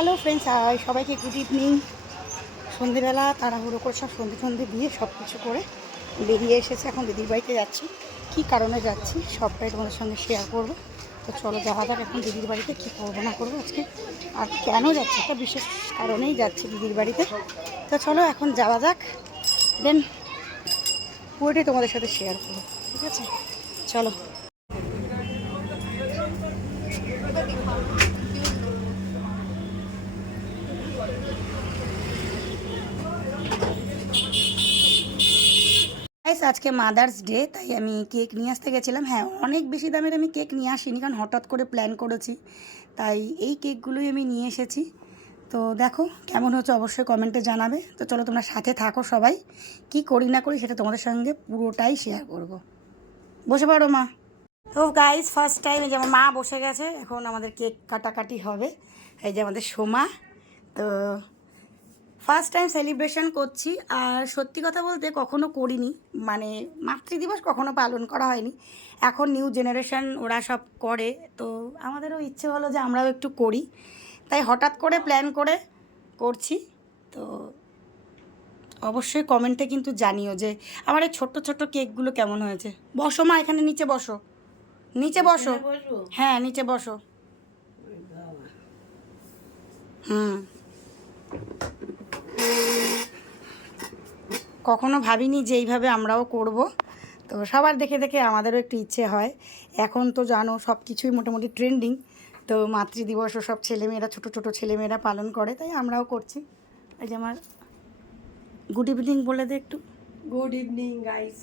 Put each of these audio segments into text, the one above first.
Hello friends, সবাইকে good evening. সন্ধেবেলা তাড়াহুড়ো করে সব সন্ধে দিয়ে সব কিছু করে বেরিয়ে এসেছে। এখন দিদির বাড়িতে যাচ্ছি। কী কারণে যাচ্ছি সবটাই তোমাদের সঙ্গে শেয়ার করবো। তো চলো যাওয়া যাক এখন দিদির বাড়িতে। কী করবো না করবো আজকে আর কেন যাচ্ছি, একটা বিশেষ কারণেই যাচ্ছি দিদির বাড়িতে। তো চলো এখন যাওয়া যাক, দেন পুরোটাই তোমাদের সাথে শেয়ার করবো। ঠিক আছে, চলো। আজকে মাদার্স ডে, তাই আমি কেক নিয়ে আসতে গেছিলাম। হ্যাঁ, অনেক বেশি দামের আমি কেক নিয়ে আসিনি, কারণ হঠাৎ করে প্ল্যান করেছি, তাই এই কেকগুলোই আমি নিয়ে এসেছি। তো দেখো কেমন হচ্ছে অবশ্যই কমেন্টে জানাবে। তো চলো তোমরা সাথে থাকো, সবাই কি করি না করি সেটা তোমাদের সঙ্গে পুরোটাই শেয়ার করব। বসে পড়ো মা। তো গাইজ ফার্স্ট টাইম এই যে আমার মা বসে গেছে, এখন আমাদের কেক কাটাকাটি হবে। এই যে আমাদের সোমা। তো ফার্স্ট টাইম সেলিব্রেশন করছি, আর সত্যি কথা বলতে কখনো করিনি, মানে মাতৃদিবস কখনো পালন করা হয়নি। এখন নিউ জেনারেশন ওরা সব করে, তো আমাদেরও ইচ্ছে হলো যে আমরাও একটু করি, তাই হঠাৎ করে প্ল্যান করে করছি। তো অবশ্যই কমেন্টে কিন্তু জানিও যে আমার এই ছোট্ট ছোট্ট কেকগুলো কেমন হয়েছে। বসো মা, এখানে নিচে বসো, নিচে বসো। হ্যাঁ নিচে বসো। হুম, কখনো ভাবিনি যে এইভাবে আমরাও করব। তো সবার দেখে দেখে আমাদেরও একটু ইচ্ছে হয়। এখন তো জানো সব কিছুই মোটামুটি ট্রেন্ডিং, তো মাতৃদিবসও সব ছেলেমেয়েরা, ছোটো ছোটো ছেলেমেয়েরা পালন করে, তাই আমরাও করছি। এই যে আমার গুড ইভিনিং বলে দে একটু। Good evening guys.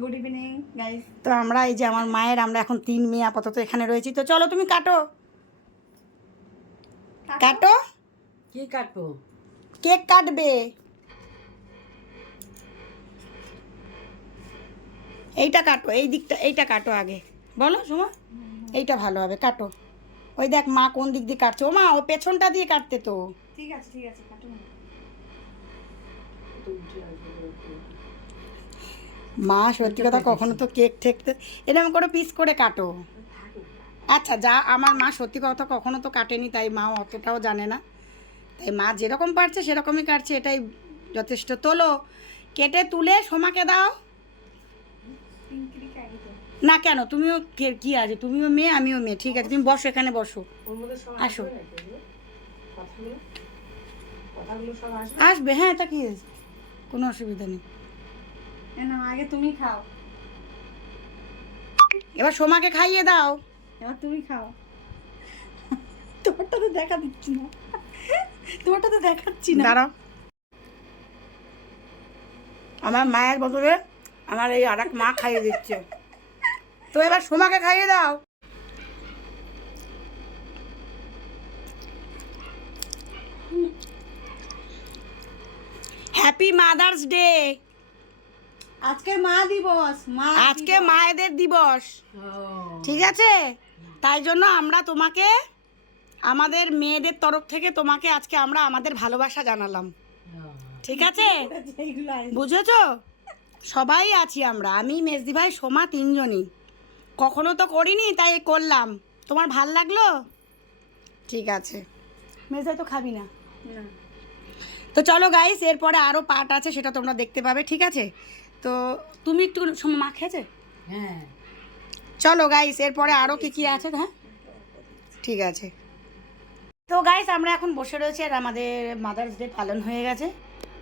Good evening guys. তো আমরা এই যে আমার মায়ের, আমরা এখন 3 মেয়ে আপাতত এখানে রয়েছি। তো চলো তুমি কাটো কাটো। কি কাটবো? কেক কাটবে। এইটা কাটো, এই দিকটা, এইটা কাটো আগে বলো সোমা। এইটা ভালো হবে, কাটো। ওই দেখ মা কোন দিক দিয়ে কাটছে। ও মা, ও পেছনটা দিয়ে কাটতে তো। ঠিক আছে কাটুন। মা সত্যি কথা কখনো তো কেক ঠেকতে এরকম করে পিস করে কাটো। আচ্ছা, যা আমার মা সত্যি কথা কখনো তো কাটেনি, তাই মা অতটাও জানে না, তাই মা যেরকম পারছে সেরকমই কাটছে, এটাই যথেষ্ট। তোলো, কেটে তুলে সোমাকে দাও। না কেন, তুমিও কি আছে, তুমিও মেয়ে আমিও মেয়ে, ঠিক আছে তুমি বসো, এখানে বসো, আসো। আসবে, হ্যাঁ তা কি হয়েছে, কোনো অসুবিধা নেই। না আগে তুমি খাও, এবার সোমাকে খাইয়ে দাও। এবার তুমি খাও। তোমারটা তো দেখা দিচ্ছি না, তোমারটা তো দেখাচ্ছি না। দাঁড়াও, আমার মায়ের বদলে আমার এই আর এক মা খাইয়ে দিচ্ছে। তো এবার সোমাকে খাইয়ে দাও। Happy mother's day. আজকে মা দিবস, আজকে মায়েদের দিবস, ঠিক আছে? তাই জন্য আমরা তোমাকে, আমাদের মেয়েদের তরফ থেকে তোমাকে আজকে আমরা আমাদের ভালোবাসা জানালাম, ঠিক আছে? বুঝেছো? সবাই আছি আমরা, আমি মেজদি ভাই সোমা, 3 জনই। কখনো তো করিনি, তাই করলাম। তোমার ভাল লাগলো? ঠিক আছে। মেজদাই তো খাবি না। তো চলো গাইস, এরপরে আরও পার্ট আছে, সেটা তোমরা দেখতে পাবে, ঠিক আছে? তো তুমি একটু মা খেয়েছে? হ্যাঁ চলো গাইস, এরপরে আরও কী আছে। হ্যাঁ ঠিক আছে। তো গাইস আমরা এখন বসে রয়েছি, আর আমাদের মাদার্স ডে পালন হয়ে গেছে।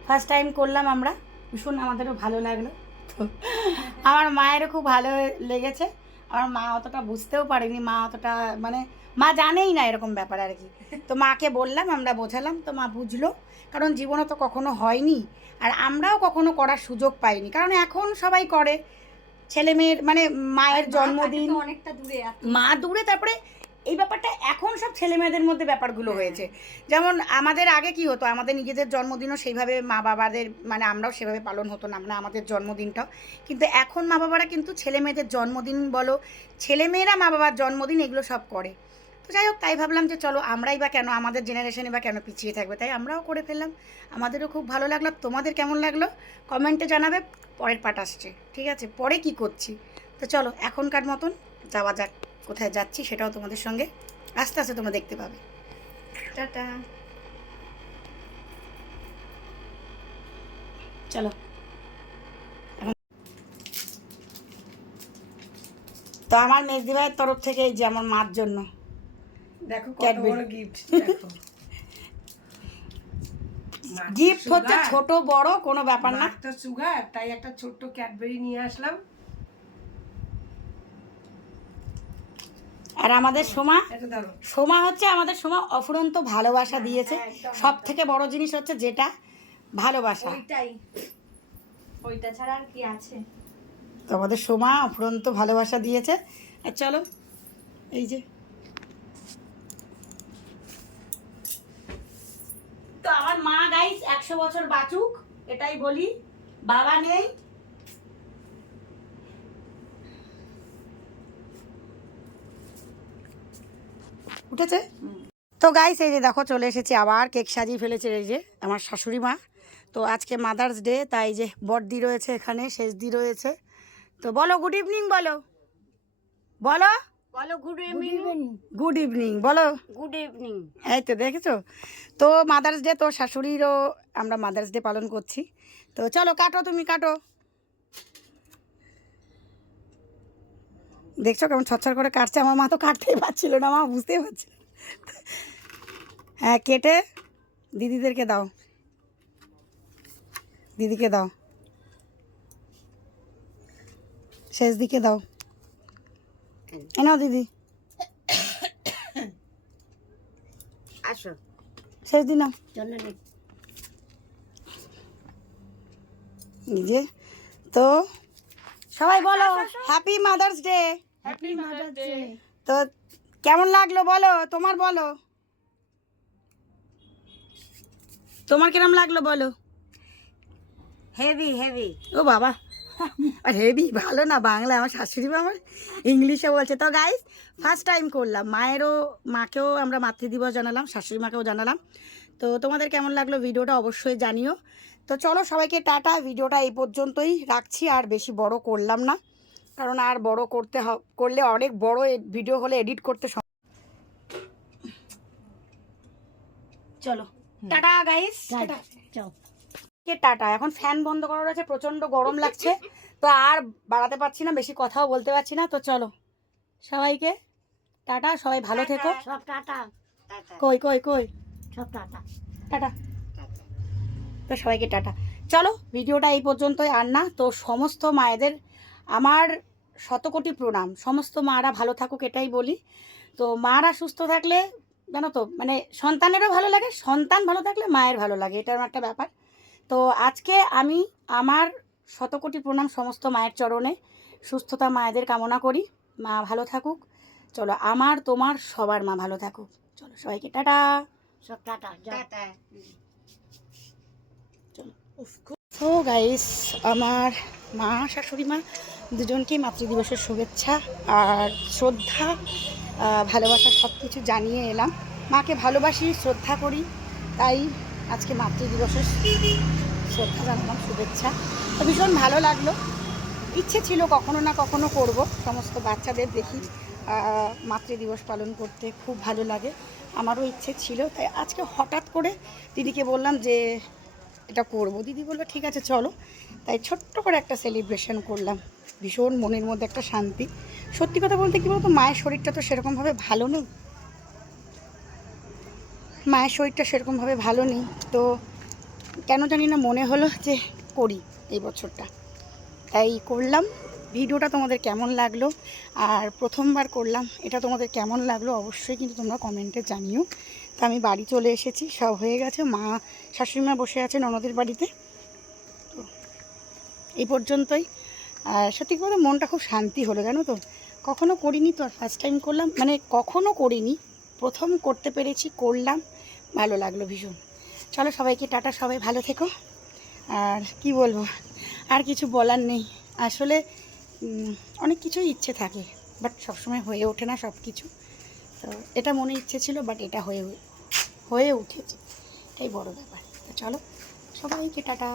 ফার্স্ট টাইম করলাম আমরা, ভীষণ আমাদেরও ভালো লাগলো। তো আমার মায়েরও খুব ভালো লেগেছে। আমার মা অতটা বুঝতেও পারেনি, মা অতটা মানে মা জানেই না এরকম ব্যাপার আর কি। তো মাকে বললাম, আমরা বোঝালাম, তো মা বুঝলো, কারণ জীবনে তো কখনো হয়নি, আর আমরাও কখনো করার সুযোগ পাইনি, কারণ এখন সবাই করে। ছেলে মেয়ের মানে মায়ের জন্মদিন অনেকটা দূরে, মা দূরে, তারপরে এই ব্যাপারটা এখন সব ছেলে মেয়েদের মধ্যে ব্যাপারগুলো হয়েছে। যেমন আমাদের আগে কি হতো, আমাদের নিজেদের জন্মদিনও সেইভাবে মা বাবাদের মানে আমরাও সেভাবে পালন হতো না, মানে আমাদের জন্মদিনটাও। কিন্তু এখন মা বাবারা কিন্তু ছেলে মেয়েদের জন্মদিন বলো, ছেলে মেয়েরা মা বাবার জন্মদিন এগুলো সব করে। তো যাই হোক, তাই ভাবলাম যে চলো আমরাই বা কেন, আমাদের জেনারেশনে বা কেন পিছিয়ে থাকবে, তাই আমরাও করে ফেললাম। আমাদেরও খুব ভালো লাগলো। তোমাদের কেমন লাগলো কমেন্টে জানাবে। পরের পার্ট আসছে, ঠিক আছে? পরে কি করছি। তো চলো এখনকার মতন যাওয়া যাক। কোথায় যাচ্ছি সেটাও তোমাদের সঙ্গে আস্তে আস্তে তোমরা দেখতে পাবে। টাটা। চলো তো আমার মেজদি ভাইয়ের তরফ থেকে এই যে আমার মার জন্য দেখো কত Cadbury। বড় গিফট দেখো। গিফট হচ্ছে ছোট বড় কোনো ব্যাপার না। তো সুগার, তাই একটা ছোট্ট ক্যাডবেরি নিয়ে আসলাম। আর আমাদের এটা ধরো। সোমা হচ্ছে আমাদের সোমা অফুরন্ত ভালোবাসা দিয়েছে। সব থেকে বড় জিনিস হচ্ছে যেটা ভালোবাসা, ওইটা ছাড়া আর কি আছে? তো আমাদের সোমা অফুরন্ত ভালোবাসা দিয়েছে। আর চলো এই যে, তো আমার মা গাইস 100 বছর বাঁচুক এটাই বলি। বাবা নেই, উঠেছে। তো গাইস এই যে দেখো চলে এসেছি, আবার কেক সাজিয়ে ফেলেছে এই যে আমার শাশুড়ি মা। তো আজকে মাদার্স ডে, তাই যে বড়দি রয়েছে এখানে, শেষদি রয়েছে। তো বলো গুড ইভিনিং, বলো বলো বলো গুড ইভিনিং। গুড ইভিনিং বলো। Good evening. এই তো দেখেছো, তো মাদার্স ডে, তো শাশুড়িরও আমরা মাদার্স ডে পালন করছি। তো চলো কাটো, তুমি কাটো। দেখছো কেমন ছচ্ছর করে কাটছে, আমার মা তো কাটতেই পারছিল না, মা বুঝতেই পারছি না। হ্যাঁ কেটে দিদিদেরকে দাও, দিদিকে দাও, শেষ দিকে দাও। এ নাও দিদি, আসো শেষ দিন নাও। জন্য নিজে তো সবাই বলো happy mother's day. Happy mother's day. তো কেমন লাগলো বলো, তোমার বলো, তোমার কিরম লাগলো বলো। Heavy heavy. ও বাবা, আর হেভি ভালো না বাংলা, আমার শাশুড়ি মা আমার ইংলিশে বলছে। তো গাইস ফার্স্ট টাইম করলাম, মাকেও আমরা মাতৃদিবস জানালাম, শাশুড়ি মাকেও জানালাম। তো তোমাদের কেমন লাগলো ভিডিওটা অবশ্যই জানিও। তো চলো সবাইকে টাটা, ভিডিওটা এই পর্যন্তই রাখছি, আর বেশি বড় করলাম না, কারণ আর বড় করলে অনেক বড় ভিডিও হলে এডিট করতে চলো টাটা গাইস, টাটা। চল টাটা। এখন ফ্যান বন্ধ করার আছে, প্রচন্ড গরম লাগছে, তো আর বাড়াতে পারছি না, বেশি কথাও বলতে পারছি না। তো চলো সবাইকে টাটা, সবাই ভালো থেকো। সব টাটা। কই কই কই সব টাটা। টাটা। তো সবাইকে টাটা। চলো ভিডিওটা এই পর্যন্তই, আর না তো সমস্ত মায়েদের আমার শতকোটি প্রণাম, সমস্ত মারা ভালো থাকুক এটাই বলি। তো মারা সুস্থ থাকলে জানো তো মানে সন্তানেরও ভালো লাগে, সন্তান ভালো থাকলে মায়ের ভালো লাগে, এটার একটা ব্যাপার। তো আজকে আমি আমার শতকোটি প্রণাম সমস্ত মায়ের চরণে, সুস্থতা মায়েদের কামনা করি, মা ভালো থাকুক। চলো আমার তোমার সবার মা ভালো থাকুক। চলো সবাইকে টাটা। সব টাটা। টাটা। তো গাইস আমার মা শাশুড়ি মা দুজনকেই মাতৃদিবসের শুভেচ্ছা আর শ্রদ্ধা, ভালোবাসা সব কিছু জানিয়ে এলাম। মাকে ভালোবাসি, শ্রদ্ধা করি, তাই আজকে মাতৃদিবসের শ্রদ্ধা জানালাম, শুভেচ্ছা। তো ভীষণ ভালো লাগলো, ইচ্ছে ছিল কখনো না কখনো করব, সমস্ত বাচ্চাদের দেখি মাতৃদিবস পালন করতে খুব ভালো লাগে, আমারও ইচ্ছে ছিল, তাই আজকে হঠাৎ করে দিদিকে বললাম যে এটা করব। দিদি বললো ঠিক আছে চলো, তাই ছোট্ট করে একটা সেলিব্রেশন করলাম। ভীষণ মনের মধ্যে একটা শান্তি। সত্যি কথা বলতে কী বলতো, মায়ের শরীরটা তো সেরকমভাবে ভালো নেই, মায়ের শরীরটা সেরকমভাবে ভালো নেই, তো কেন জানি না মনে হলো যে করি এই বছরটা, তাই করলাম। ভিডিওটা তোমাদের কেমন লাগলো, আর প্রথমবার করলাম, এটা তোমাদের কেমন লাগলো অবশ্যই কিন্তু তোমরা কমেন্টে জানিও। তো আমি বাড়ি চলে এসেছি, সব হয়ে গেছে, মা শাশুড়ি মা বসে আছে ননদের বাড়িতে। তো এই পর্যন্তই। আর সত্যি করে মনটা খুব শান্তি হলো, জানো তো, কখনো করিনি তো, আর ফার্স্ট টাইম করলাম, মানে কখনো করিনি, প্রথম করতে পেরেছি, করলাম, ভালো লাগলো ভীষণ। চলো সবাইকে টাটা, সবাই ভালো থেকো। আর কি বলবো, আর কিছু বলার নেই, আসলে অনেক কিছুই ইচ্ছে থাকে, বাট সবসময় হয়ে ওঠে না সব কিছু। তো এটা মনে ইচ্ছে ছিল, বাট এটা হয়ে উঠেছে, এটাই বড় ব্যাপার। তো চলো সবাইকে টাটা।